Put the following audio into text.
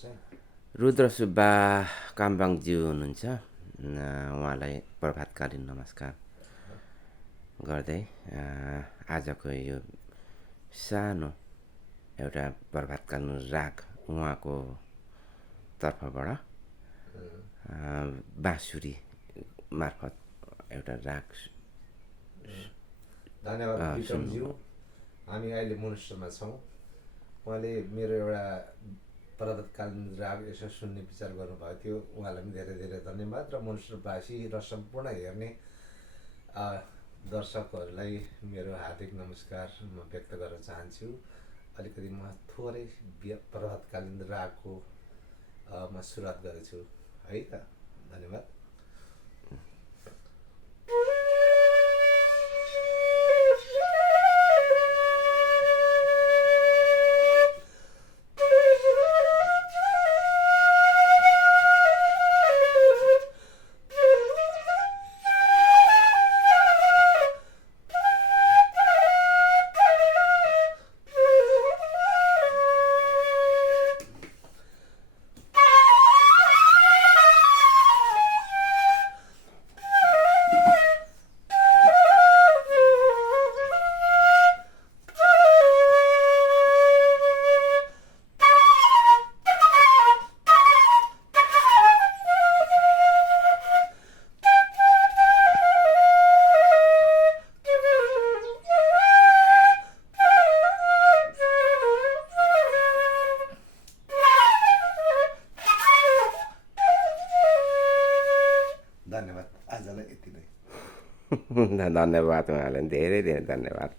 चाहिँ रुद्र सुब्बा काम्बाङज्यू हुनुहुन्छ। उहाँलाई प्रभातकालीन नमस्कार गर्दै आजको यो सानो एउटा प्रभातकालीन राग उहाँको तर्फबाट बाँसुरी मार्फत एउटा राग धन्यवाद विक्रमज्यू। हामी अहिले मोनेस्टरमा छौँ। उहाँले मेरो एउटा प्रभातकालीन राग यसो सुन्ने विचार गर्नुभएको थियो। उहाँलाई पनि धेरै धेरै धन्यवाद र मोनेस्टरवासी र सम्पूर्ण हेर्ने दर्शकहरूलाई मेरो हार्दिक नमस्कार म व्यक्त गर्न चाहन्छु। अलिकति म थोरै प्रभातकालीन रागको म सुरुवात गरेछु है त। धन्यवाद। धन्यवाद। आजलाई यति नै। धन्यवाद उहाँलाई धेरै धेरै धन्यवाद।